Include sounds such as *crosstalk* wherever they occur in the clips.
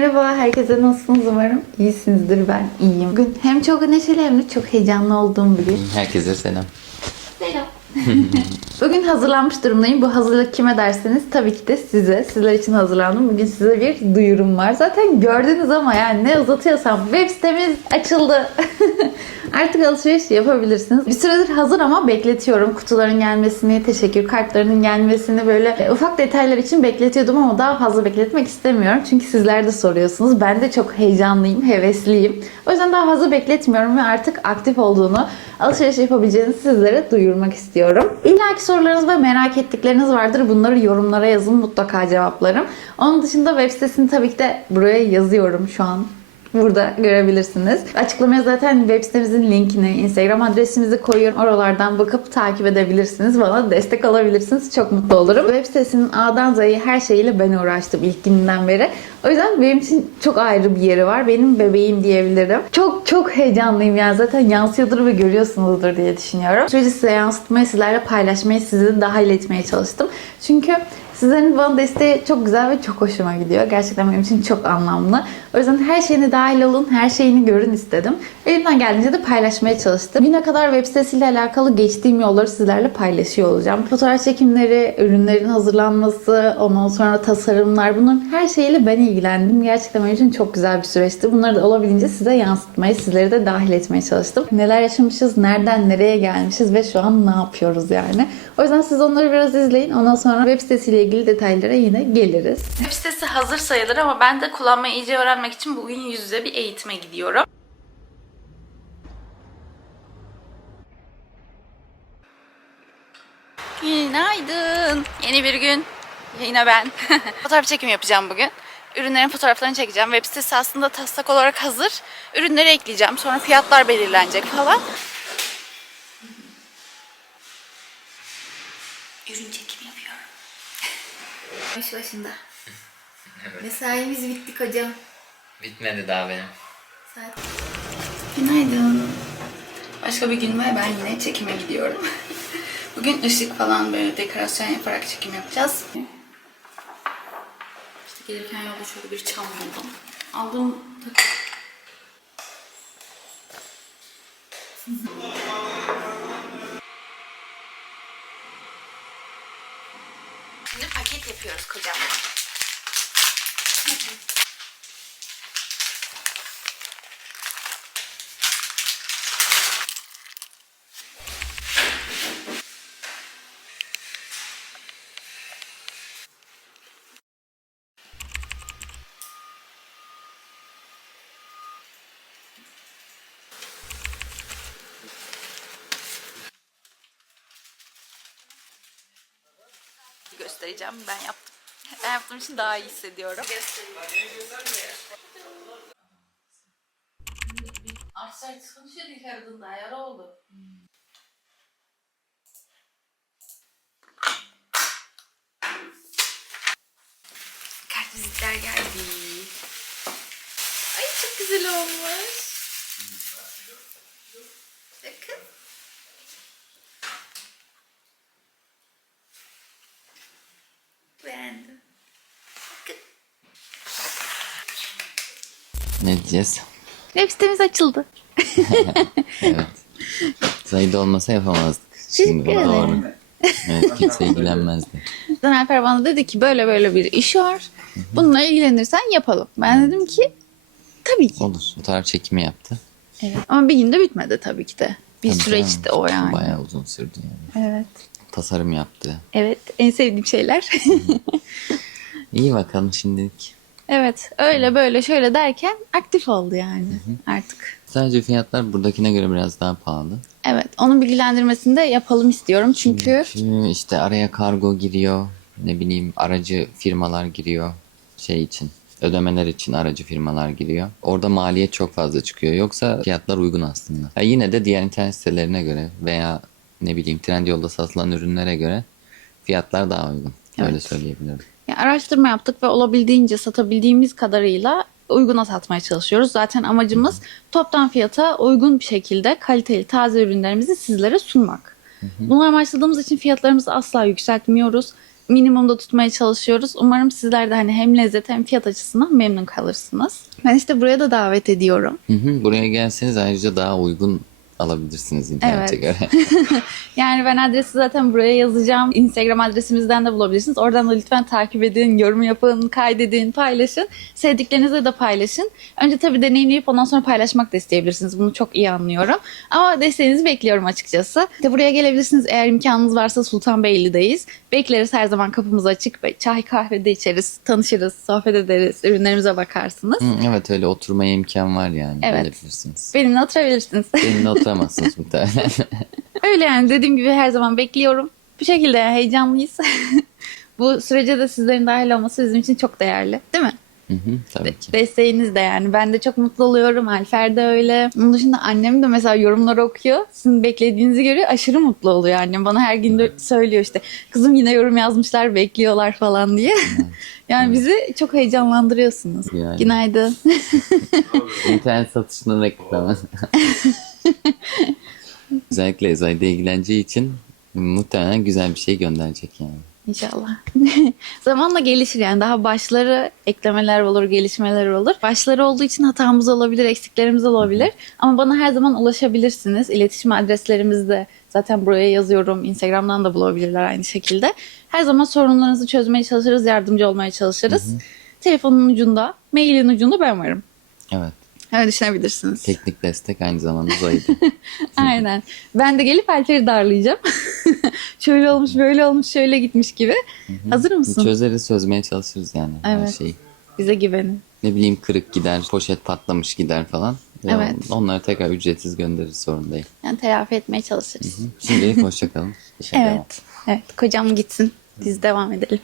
Merhaba, herkese nasılsınız umarım? İyisinizdir, ben iyiyim. Bugün hem çok neşeli hem de çok heyecanlı olduğum bir gün. Herkese selam. Selam. *laughs* Bugün hazırlanmış durumdayım. Bu hazırlık kime derseniz tabii ki de size. Sizler için hazırlandım. Bugün size bir duyurum var. Zaten gördünüz ama yani ne uzatıyorsam web sitemiz açıldı. *laughs* Artık alışveriş yapabilirsiniz. Bir süredir hazır ama bekletiyorum. Kutuların gelmesini, teşekkür kartlarının gelmesini böyle e, ufak detaylar için bekletiyordum ama daha fazla bekletmek istemiyorum. Çünkü sizler de soruyorsunuz. Ben de çok heyecanlıyım, hevesliyim. O yüzden daha fazla bekletmiyorum ve artık aktif olduğunu, alışveriş yapabileceğinizi sizlere duyurmak istiyorum. İlla ki sorularınız ve merak ettikleriniz vardır. Bunları yorumlara yazın mutlaka cevaplarım. Onun dışında web sitesini tabii ki de buraya yazıyorum şu an. Burada görebilirsiniz. Açıklamaya zaten web sitemizin linkini, Instagram adresimizi koyuyorum. Oralardan bakıp takip edebilirsiniz. Bana destek olabilirsiniz. Çok mutlu olurum. Web sitesinin A'dan Z'ye her şeyiyle ben uğraştım ilk günden beri. O yüzden benim için çok ayrı bir yeri var. Benim bebeğim diyebilirim. Çok çok heyecanlıyım yani zaten yansıyordur ve görüyorsunuzdur diye düşünüyorum. Süreci size yansıtmayı, sizlerle paylaşmayı, sizi dahil etmeye çalıştım. Çünkü Sizlerin bana desteği çok güzel ve çok hoşuma gidiyor. Gerçekten benim için çok anlamlı. O yüzden her şeyine dahil olun, her şeyini görün istedim. Elimden geldiğince de paylaşmaya çalıştım. Güne kadar web sitesiyle alakalı geçtiğim yolları sizlerle paylaşıyor olacağım. Fotoğraf çekimleri, ürünlerin hazırlanması, ondan sonra tasarımlar bunların her şeyiyle ben ilgilendim. Gerçekten benim için çok güzel bir süreçti. Bunları da olabildiğince size yansıtmayı, sizleri de dahil etmeye çalıştım. Neler yaşamışız, nereden nereye gelmişiz ve şu an ne yapıyoruz yani. O yüzden siz onları biraz izleyin. Ondan sonra web sitesiyle ilgili detaylara yine geliriz. Web sitesi hazır sayılır ama ben de kullanmayı iyice öğrenmek için bugün yüz yüze bir eğitime gidiyorum. Günaydın. Yeni bir gün. Yine ben. *laughs* Fotoğraf çekimi yapacağım bugün. Ürünlerin fotoğraflarını çekeceğim. Web sitesi aslında taslak olarak hazır. Ürünleri ekleyeceğim. Sonra fiyatlar belirlenecek falan. Ürün yapıyorum. Baş başında. *laughs* Mesaimiz bitti kocam. Bitmedi daha benim. Saat. Günaydın. Başka bir gün ve ben yine çekime gidiyorum. *laughs* Bugün ışık falan böyle dekorasyon yaparak çekim yapacağız. İşte gelirken yolda şöyle bir çam buldum. Aldığım takı... Paket yapıyoruz kocamla. Göstereceğim. Ben yaptım. Ben yaptığım için daha iyi hissediyorum. Arsayt konuşuyor yukarıdan da ayar oldu. Kartvizitler geldi. Ay çok güzel olmuş. Bakın. Beğendim. Ne diyeceğiz? Web sitemiz açıldı. *laughs* Evet. Sayıda olmasa yapamazdık. Şimdi Teşekkür doğru. ederim. Evet kimse ilgilenmezdi. Alper bana dedi ki böyle böyle bir iş var. Bununla ilgilenirsen yapalım. Ben dedim ki tabii ki. Olur. Fotoğraf çekimi yaptı. Evet. Ama bir günde bitmedi tabii ki de. Bir Tabii süreçti canım, o yani. Bayağı uzun sürdü yani. Evet. Tasarım yaptı. Evet. En sevdiğim şeyler. İyi bakalım şimdilik. Evet. Öyle böyle şöyle derken aktif oldu yani artık. Sadece fiyatlar buradakine göre biraz daha pahalı. Evet. Onun bilgilendirmesini de yapalım istiyorum. Çünkü Çünkü işte araya kargo giriyor. Ne bileyim aracı firmalar giriyor. Şey için. Ödemeler için aracı firmalar giriyor. Orada maliyet çok fazla çıkıyor. Yoksa fiyatlar uygun aslında. Ya yine de diğer internet sitelerine göre veya ne bileyim Trendyol'da satılan ürünlere göre fiyatlar daha uygun. Öyle Evet. söyleyebilirim. Araştırma yaptık ve olabildiğince satabildiğimiz kadarıyla uyguna satmaya çalışıyoruz. Zaten amacımız toptan fiyata uygun bir şekilde kaliteli taze ürünlerimizi sizlere sunmak. Bunu amaçladığımız için fiyatlarımızı asla yükseltmiyoruz. minimumda tutmaya çalışıyoruz. Umarım sizler de hani hem lezzet hem fiyat açısından memnun kalırsınız. Ben işte buraya da davet ediyorum. Hı hı, Buraya gelseniz ayrıca daha uygun alabilirsiniz internete Evet. göre. *laughs* Yani ben adresi zaten buraya yazacağım. Instagram adresimizden de bulabilirsiniz. Oradan da lütfen takip edin, yorum yapın, kaydedin, paylaşın. Sevdiklerinizle de paylaşın. Önce tabii deneyimleyip ondan sonra paylaşmak da isteyebilirsiniz. Bunu çok iyi anlıyorum. Ama desteğinizi bekliyorum açıkçası. İşte buraya gelebilirsiniz eğer imkanınız varsa Sultanbeyli'deyiz. Bekleriz her zaman kapımız açık. Çay kahve de içeriz, tanışırız, sohbet ederiz, ürünlerimize bakarsınız. Hı, evet öyle oturmaya imkan var yani. Evet. Benimle oturabilirsiniz. Benimle *laughs* oturamazsınız muhtemelen. *laughs* Öyle yani dediğim gibi her zaman bekliyorum. Bu şekilde heyecanlıyız. *laughs* Bu sürece de sizlerin dahil olması bizim için çok değerli. Değil mi? Hı hı, tabii ki. Desteğiniz de yani. Ben de çok mutlu oluyorum. Alfer de öyle. Onun dışında annem de mesela yorumları okuyor. Sizin beklediğinizi görüyor. Aşırı mutlu oluyor annem. Bana her gün de söylüyor işte. Kızım yine yorum yazmışlar bekliyorlar falan diye. *laughs* yani bizi çok heyecanlandırıyorsunuz. Yani. Günaydın. İnternet satışının reklamı. *laughs* Özellikle Ezay'da ilgileneceği için muhtemelen güzel bir şey gönderecek yani. İnşallah. *laughs* Zamanla gelişir yani. Daha başları eklemeler olur, gelişmeler olur. Başları olduğu için hatamız olabilir, eksiklerimiz olabilir. Ama bana her zaman ulaşabilirsiniz. İletişim adreslerimizi de zaten buraya yazıyorum. Instagram'dan da bulabilirler aynı şekilde. Her zaman sorunlarınızı çözmeye çalışırız, yardımcı olmaya çalışırız. Telefonun ucunda, mailin ucunda ben varım. Evet. Öyle düşünebilirsiniz. Teknik destek aynı zamanda Zoe'di. *laughs* Aynen. Ben de gelip Alper'i darlayacağım. *laughs* şöyle olmuş, böyle olmuş, şöyle gitmiş gibi. Hazır mısın? Çözeriz çözmeye çalışırız yani her Evet. şeyi. Bize güvenin. Ne bileyim kırık gider, poşet patlamış gider falan. Ya Evet. Onları tekrar ücretsiz göndeririz sorun değil. Yani telafi etmeye çalışırız. Şimdilik hoşçakalın. *laughs* İşe devam. Evet. Evet. Kocam gitsin. Biz devam edelim.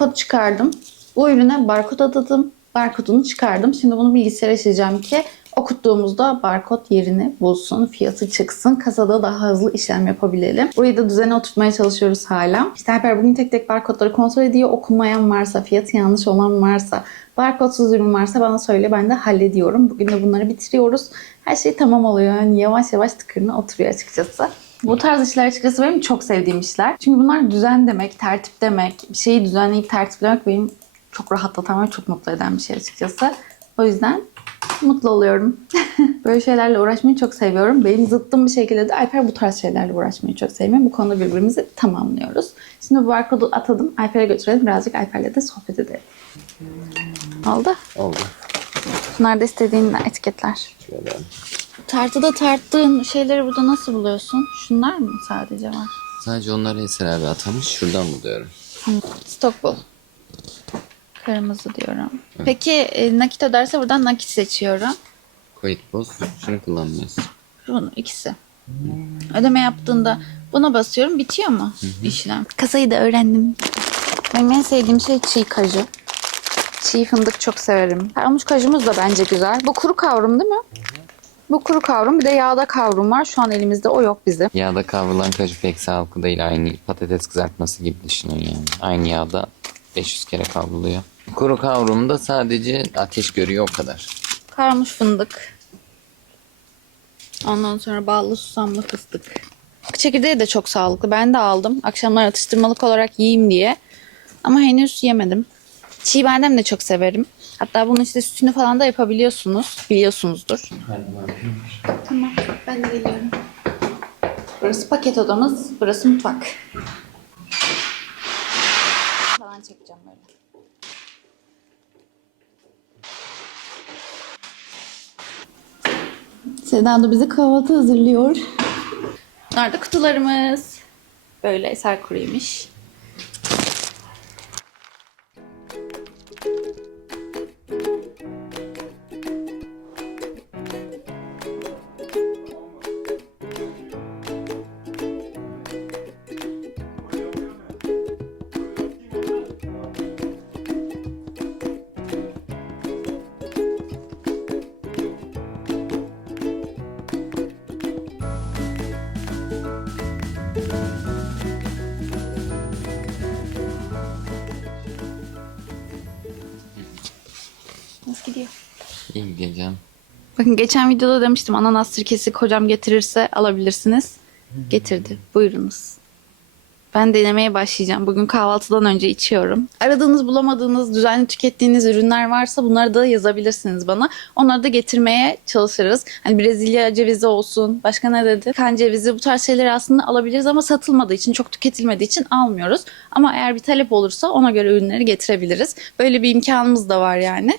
Barkod çıkardım. Bu ürüne barkod atadım. Barkodunu çıkardım. Şimdi bunu bilgisayara açacağım ki okuttuğumuzda barkod yerini bulsun, fiyatı çıksın, kasada daha hızlı işlem yapabilelim. Burayı da düzene oturtmaya çalışıyoruz hala. İşte Alper bugün tek tek barkodları kontrol ediyor. Okunmayan varsa, fiyatı yanlış olan varsa, barkodsuz ürün varsa bana söyle ben de hallediyorum. Bugün de bunları bitiriyoruz. Her şey tamam oluyor. Yani yavaş yavaş tıkırına oturuyor açıkçası. Bu tarz işler açıkçası benim çok sevdiğim işler. Çünkü bunlar düzen demek, tertip demek. Bir şeyi düzenleyip tertiplemek benim çok rahatlatan ve çok mutlu eden bir şey açıkçası. O yüzden mutlu oluyorum. *laughs* Böyle şeylerle uğraşmayı çok seviyorum. Benim zıttım bir şekilde de Alper bu tarz şeylerle uğraşmayı çok sevmiyor. Bu konuda birbirimizi tamamlıyoruz. Şimdi bu barkodu atadım. Alper'e götürelim. Birazcık Alper'le de sohbet edelim. Oldu. Oldu. Bunlar da istediğin etiketler. Şöyle. Tartıda tarttığın şeyleri burada nasıl buluyorsun? Şunlar mı sadece var? Sadece onları Eser abi atamış. Şuradan buluyorum. Stok bul. Kırmızı diyorum. Peki e, nakit öderse buradan nakit seçiyorum. Kayıt boz. Şunu kullanmıyoruz. Bunu ikisi. Ödeme yaptığında buna basıyorum. Bitiyor mu işlem? Kasayı da öğrendim. Benim en sevdiğim şey çiğ kaju. Çiğ fındık çok severim. Kavrulmuş kajumuz da bence güzel. Bu kuru kavrum değil mi? Bu kuru kavrum. Bir de yağda kavrum var. Şu an elimizde o yok bizim. Yağda kavrulan kaju pek sağlıklı değil. Aynı patates kızartması gibi düşünün yani. Aynı yağda 500 kere kavruluyor. Kuru kavrumda sadece ateş görüyor o kadar. Kavrulmuş fındık. Ondan sonra ballı susamlı fıstık. Çekirdeği de çok sağlıklı. Ben de aldım. Akşamlar atıştırmalık olarak yiyeyim diye. Ama henüz yemedim. Çiğ badem de çok severim. Hatta bunun işte sütünü falan da yapabiliyorsunuz. Biliyorsunuzdur. Tamam. Ben de geliyorum. Burası paket odamız. Burası mutfak. Falan çekeceğim böyle. Seda da bize kahvaltı hazırlıyor. Bunlar da kutularımız. Böyle eser kuruymuş. Gideceğim. Bakın geçen videoda demiştim ananas sirkesi kocam getirirse alabilirsiniz. Getirdi. Buyurunuz. Ben denemeye başlayacağım. Bugün kahvaltıdan önce içiyorum. Aradığınız, bulamadığınız, düzenli tükettiğiniz ürünler varsa bunları da yazabilirsiniz bana. Onları da getirmeye çalışırız. Hani Brezilya cevizi olsun, başka ne dedi? Kan cevizi bu tarz şeyleri aslında alabiliriz ama satılmadığı için, çok tüketilmediği için almıyoruz. Ama eğer bir talep olursa ona göre ürünleri getirebiliriz. Böyle bir imkanımız da var yani.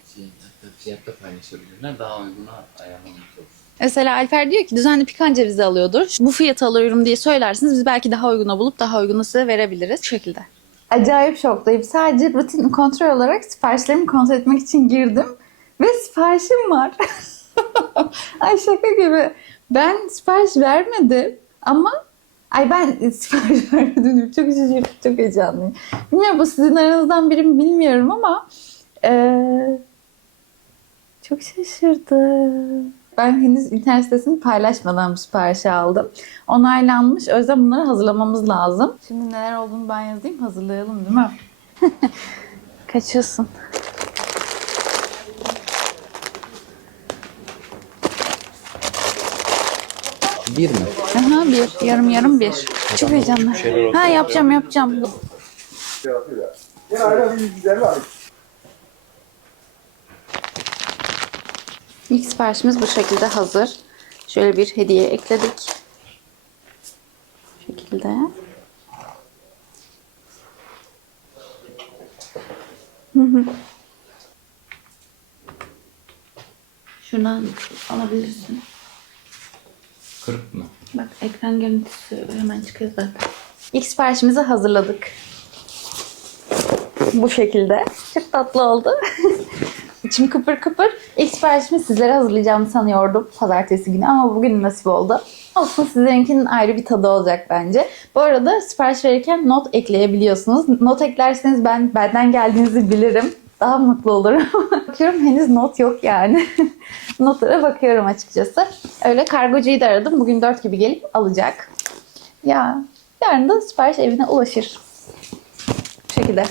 Fiyatta paylaşabilirler. Daha uyguna ayarlamak olur. Mesela Alper diyor ki düzenli pikan cevizi alıyordur. Bu fiyatı alıyorum diye söylersiniz. Biz belki daha uyguna bulup daha uygunu size verebiliriz. Bu şekilde. Acayip şoktayım. Sadece rutin kontrol olarak siparişlerimi kontrol etmek için girdim. Ve siparişim var. *laughs* Ay şaka gibi. Ben sipariş vermedim ama Ay ben *laughs* sipariş vermedim. Çok şaşırdım. Çok heyecanlıyım. Bilmiyorum bu sizin aranızdan biri mi bilmiyorum ama eee çok şaşırdım. Ben henüz internet sitesini paylaşmadan bu siparişi aldım. Onaylanmış. O yüzden bunları hazırlamamız lazım. Şimdi neler olduğunu ben yazayım. Hazırlayalım değil mi? *laughs* Kaçıyorsun. Bir mi? Aha bir. Yarım yarım bir. Çok heyecanlı. Ha yapacağım yapacağım. Yine ayrı bir güzel var. İlk siparişimiz bu şekilde hazır. Şöyle bir hediye ekledik. Bu şekilde. Hı hı. Şuradan alabilirsin. 40 mı? Bak ekran görüntüsü hemen çıkıyor zaten. İlk siparişimizi hazırladık. Bu şekilde. Çok tatlı oldu. *laughs* İçim kıpır kıpır. İlk siparişimi sizlere hazırlayacağımı sanıyordum pazartesi günü ama bugün nasip oldu. Olsun sizlerinkinin ayrı bir tadı olacak bence. Bu arada sipariş verirken not ekleyebiliyorsunuz. Not eklerseniz ben benden geldiğinizi bilirim. Daha mutlu olurum. *laughs* Bakıyorum henüz not yok yani. *laughs* Notlara bakıyorum açıkçası. Öyle kargocuyu da aradım. Bugün 4 gibi gelip alacak. Ya yarın da sipariş evine ulaşır. Bu şekilde.